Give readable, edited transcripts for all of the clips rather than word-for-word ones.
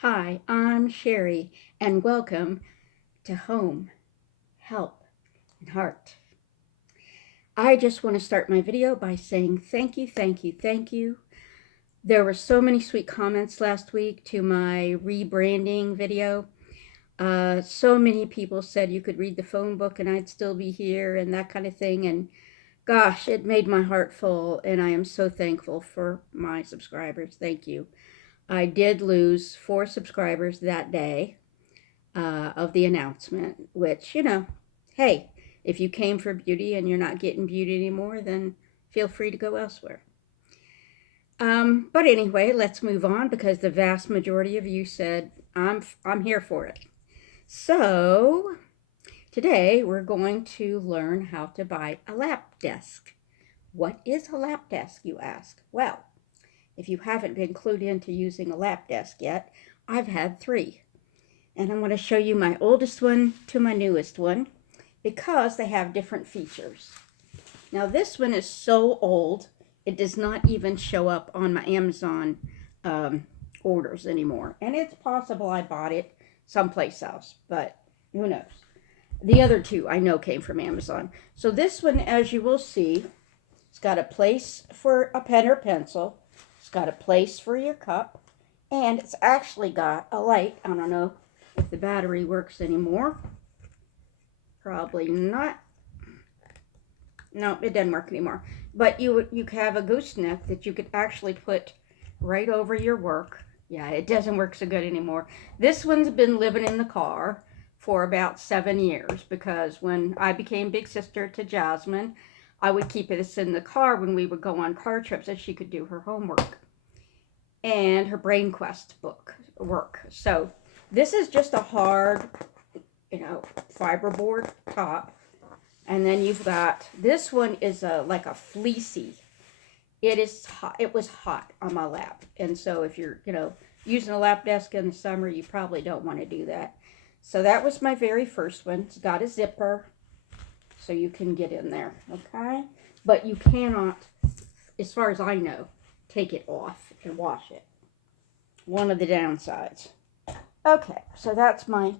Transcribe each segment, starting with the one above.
Hi, I'm Sherry, and welcome to Home, Help, and Heart. I just want to start my video by saying thank you, thank you, thank you. There were so many sweet comments last week to my rebranding video. So many people said you could read the phone book and I'd still be here and that kind of thing. And gosh, it made my heart full, and I am so thankful for my subscribers. Thank you. I did lose 4 subscribers that day of the announcement, which, hey, if you came for beauty and you're not getting beauty anymore, then feel free to go elsewhere. But anyway, let's move on because the vast majority of you said I'm here for it. So today we're going to learn how to buy a lap desk. What is a lap desk, you ask? Well, if you haven't been clued into using a lap desk yet, I've had 3. And I'm going to show you my oldest one to my newest one because they have different features. Now this one is so old, it does not even show up on my Amazon orders anymore. And it's possible I bought it someplace else, but who knows. The other 2 I know came from Amazon. So this one, as you will see, it's got a place for a pen or pencil. It's got a place for your cup. And it's actually got a light. I don't know if the battery works anymore. Probably not. No, it doesn't work anymore. But you have a gooseneck that you could actually put right over your work. Yeah, it doesn't work so good anymore. This one's been living in the car for about 7 years because when I became big sister to Jasmine, I would keep this in the car when we would go on car trips so she could do her homework and her Brain Quest work. So this is just a hard, fiberboard top. And then you've got, this one is like a fleecy. It is hot. It was hot on my lap. And so if you're, using a lap desk in the summer, you probably don't want to do that. So that was my very first one. It's got a zipper so you can get in there, okay? But you cannot, as far as I know, take it off and wash it. One of the downsides. Okay, so that's my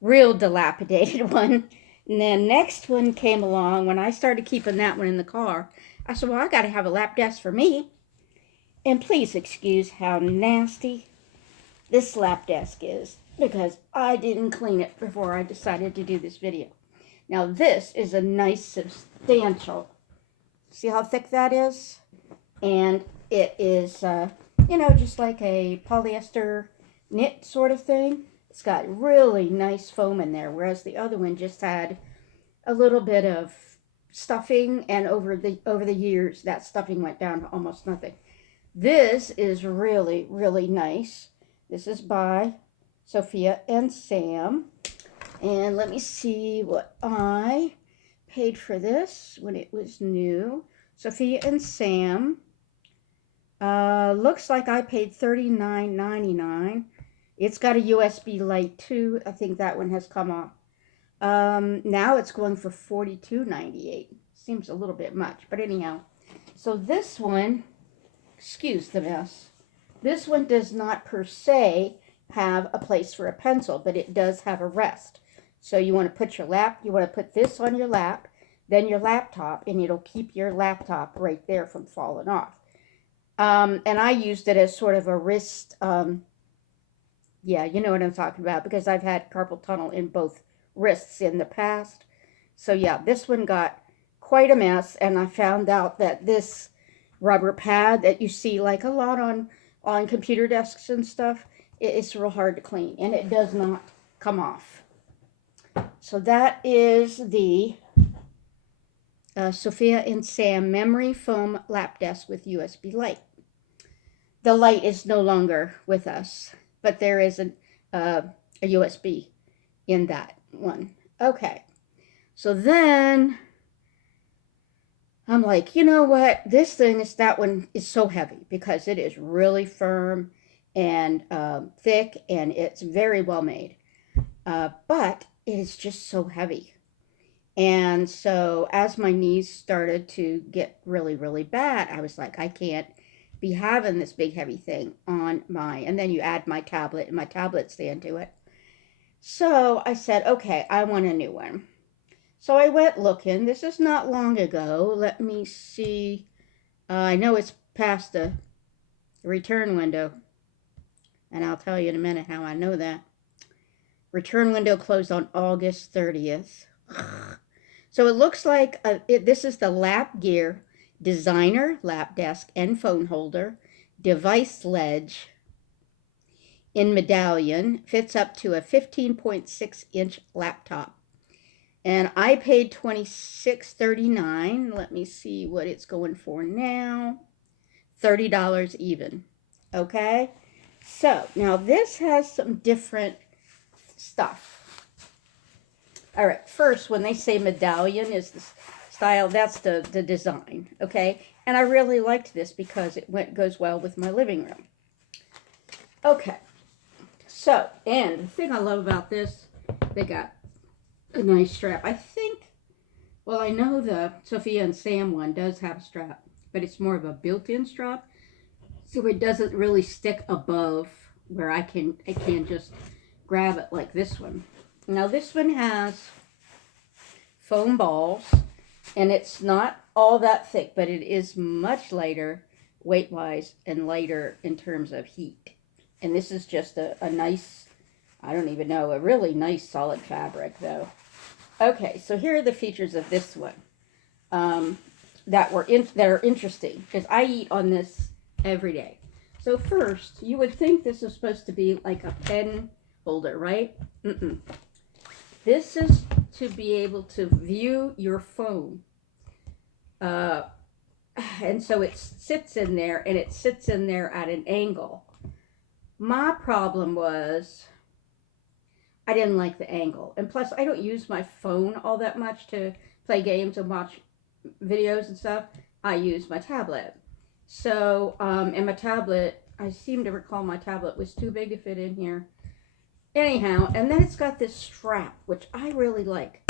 real dilapidated one. And then next one came along. When I started keeping that one in the car, I said, well, I got to have a lap desk for me. And please excuse how nasty this lap desk is because I didn't clean it before I decided to do this video. Now this is a nice substantial, see how thick that is? And it is, just like a polyester knit sort of thing. It's got really nice foam in there, whereas the other one just had a little bit of stuffing, and over the years, that stuffing went down to almost nothing. This is really, really nice. This is by Sophia and Sam. And let me see what I paid for this when it was new. Sophia and Sam. Looks like I paid $39.99. It's got a USB light too. I think that one has come off. Now it's going for $42.98. Seems a little bit much, but anyhow. So this one, excuse the mess. This one does not per se have a place for a pencil, but it does have a rest. So you want to put this on your lap, then your laptop, and it'll keep your laptop right there from falling off. And I used it as sort of a wrist, yeah, you know what I'm talking about, because I've had carpal tunnel in both wrists in the past. So yeah, this one got quite a mess, and I found out that this rubber pad that you see like a lot on computer desks and stuff, it's real hard to clean, and it does not come off. So that is the Sophia and Sam Memory Foam Lap Desk with USB light. The light is no longer with us, but there is a USB in that one. Okay, so then I'm like, you know what? That one is so heavy because it is really firm and thick, and it's very well made. But it is just so heavy. And so as my knees started to get really, really bad, I was like, I can't be having this big heavy thing on my, and then you add my tablet and my tablet stand to it. So I said, okay, I want a new one. So I went looking. This is not long ago. Let me see. I know it's past the return window, and I'll tell you in a minute how I know that. Return window closed on August 30th. So it looks like this is the LapGear Designer Lap Desk and Phone Holder Device Ledge in medallion. Fits up to a 15.6-inch laptop. And I paid $26.39. Let me see what it's going for now. $30 even. Okay? So, now this has some different stuff. All right, first, when they say medallion is the style, that's the design, okay? And I really liked this because it goes well with my living room. Okay, so, and the thing I love about this, they got a nice strap. I think, well, I know the Sophia and Sam one does have a strap, but it's more of a built-in strap, so it doesn't really stick above where I can just grab it like this one. Now this one has foam balls, and it's not all that thick, but it is much lighter weight-wise and lighter in terms of heat. And this is just a nice, I don't even know, a really nice solid fabric though. Okay, so here are the features of this one that are interesting, because I eat on this every day. So first, you would think this is supposed to be like a pen holder, right? This is to be able to view your phone. And so it sits in there, and it sits in there at an angle. My problem was I didn't like the angle. And plus, I don't use my phone all that much to play games and watch videos and stuff. I use my tablet. So, and my tablet, I seem to recall my tablet was too big to fit in here. Anyhow, and then it's got this strap, which I really like.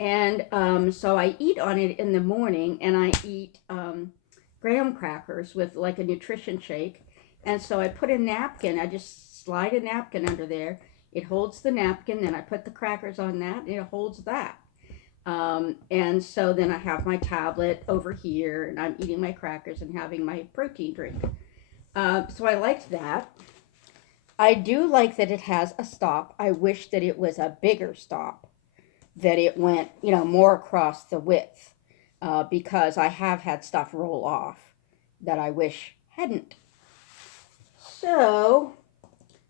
And so I eat on it in the morning, and I eat graham crackers with like a nutrition shake. And so I put a napkin, I just slide a napkin under there. It holds the napkin, then I put the crackers on that, and it holds that. And so then I have my tablet over here, and I'm eating my crackers and having my protein drink. So I liked that. I do like that it has a stop. I wish that it was a bigger stop, that it went, more across the width, because I have had stuff roll off that I wish hadn't. So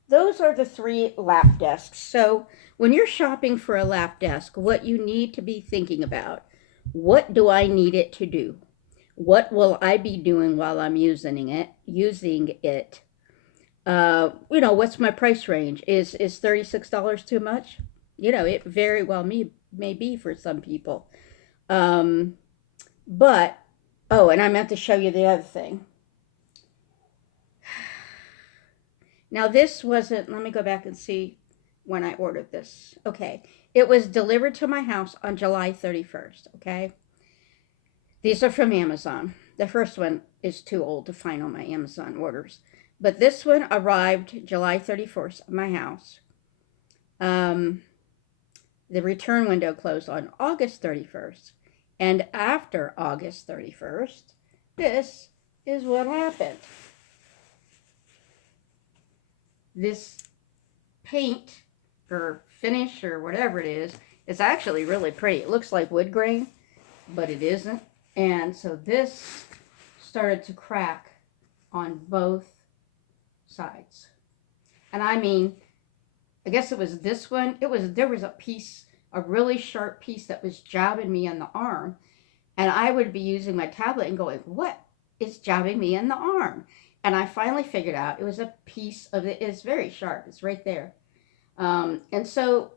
those are the 3 lap desks. So when you're shopping for a lap desk, what you need to be thinking about, what do I need it to do? What will I be doing while I'm using it? What's my price range? Is $36 too much? It very well may be for some people. And I meant to show you the other thing. Now this wasn't, let me go back and see when I ordered this. Okay, it was delivered to my house on July 31st, okay? These are from Amazon. The first one is too old to find on my Amazon orders. But this one arrived July 31st at my house. The return window closed on August 31st. And after August 31st, this is what happened. This paint or finish or whatever it is actually really pretty. It looks like wood grain, but it isn't. And so this started to crack on both sides. And I mean, I guess it was this one. There was a really sharp piece that was jabbing me in the arm. And I would be using my tablet and going, what is jabbing me in the arm? And I finally figured out it was a piece of it. It's very sharp. It's right there. And so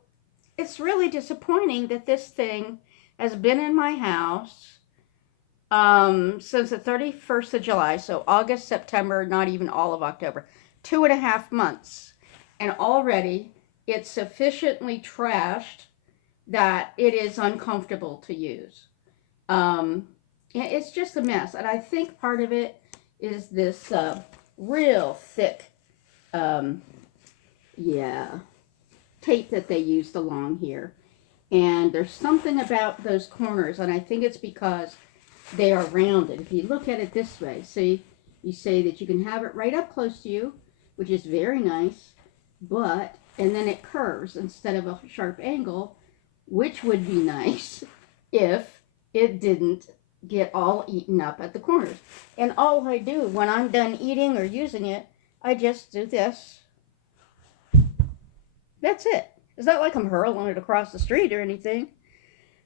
it's really disappointing that this thing has been in my house since the 31st of July. So August, September, not even all of October. 2.5 months. And already it's sufficiently trashed that it is uncomfortable to use. It's just a mess. And I think part of it is this real thick, yeah, tape that they used along here. And there's something about those corners, and I think it's because they are rounded. If you look at it this way, see, you say that you can have it right up close to you, which is very nice, but, and then it curves instead of a sharp angle, which would be nice if it didn't get all eaten up at the corners. And all I do when I'm done eating or using it, I just do this. That's it. It's not like I'm hurling it across the street or anything.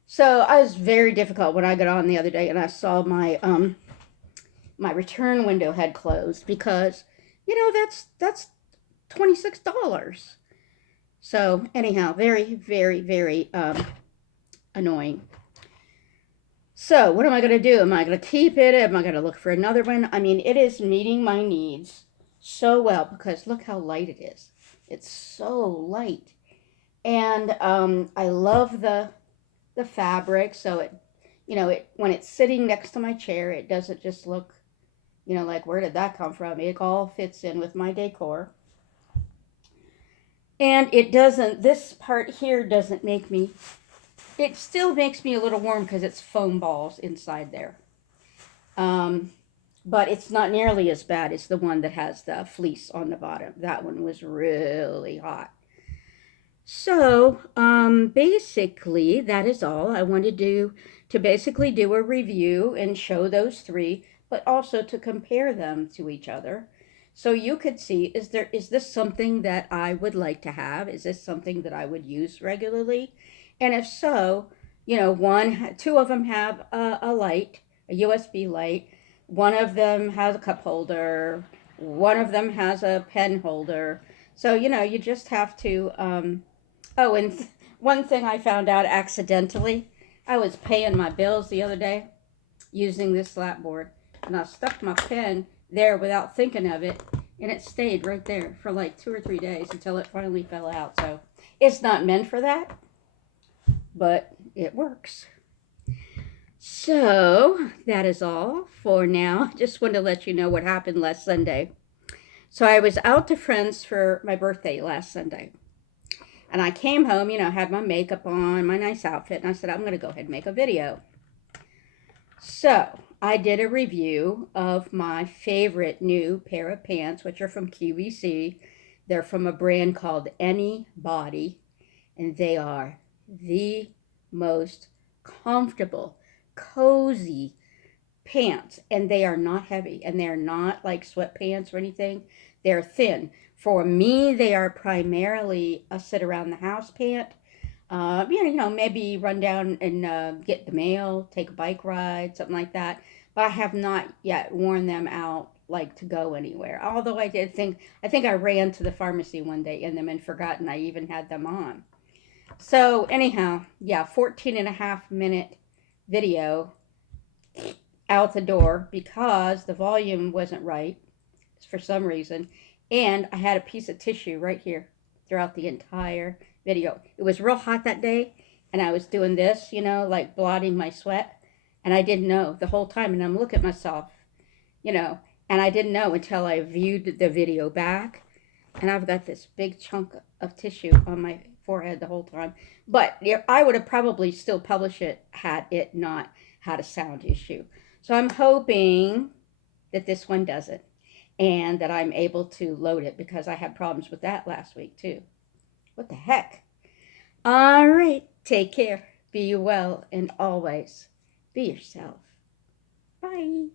So I was very difficult when I got on the other day and I saw my my return window had closed because, you know, that's $26. So anyhow, very, very, very annoying. So what am I going to do? Am I going to keep it? Am I going to look for another one? I mean, it is meeting my needs so well because look how light it is. It's so light. And I love the fabric. So it, you know, it when it's sitting next to my chair, it doesn't just look, you know, like where did that come from? It all fits in with my decor. And it doesn't, this part here doesn't make me, it still makes me a little warm because it's foam balls inside there. But it's not nearly as bad as the one that has the fleece on the bottom. That one was really hot. So, basically, that is all. I wanted to basically do a review and show those three, but also to compare them to each other. So you could see, is this something that I would like to have? Is this something that I would use regularly? And if so, you know, two of them have a light, a USB light. One of them has a cup holder. One of them has a pen holder. So, you know, you just have to, oh, and one thing I found out accidentally, I was paying my bills the other day using this lap board, and I stuck my pen there without thinking of it, and it stayed right there for like 2 or 3 days until it finally fell out. So it's not meant for that, but it works. So that is all for now. Just wanted to let you know what happened last Sunday. So I was out to friends for my birthday last Sunday. And I came home, you know, had my makeup on, my nice outfit, and I said, I'm going to go ahead and make a video. So I did a review of my favorite new pair of pants, which are from QVC. They're from a brand called Anybody, and they are the most comfortable, cozy pants, and they are not heavy, and they're not like sweatpants or anything. They're thin. For me, they are primarily a sit around the house pant. You know, maybe run down and get the mail, take a bike ride, something like that. But I have not yet worn them out like to go anywhere. Although I think I ran to the pharmacy one day in them and forgotten I even had them on. So anyhow, yeah, 14.5 minute video out the door because the volume wasn't right for some reason. And I had a piece of tissue right here throughout the entire video. It was real hot that day, and I was doing this, you know, like blotting my sweat, and I didn't know the whole time, and I'm looking at myself, you know, and I didn't know until I viewed the video back, and I've got this big chunk of tissue on my forehead the whole time. But I would have probably still published it had it not had a sound issue. So I'm hoping that this one doesn't, and that I'm able to load it because I had problems with that last week too. What the heck? All right, take care. Be well and always be yourself. Bye.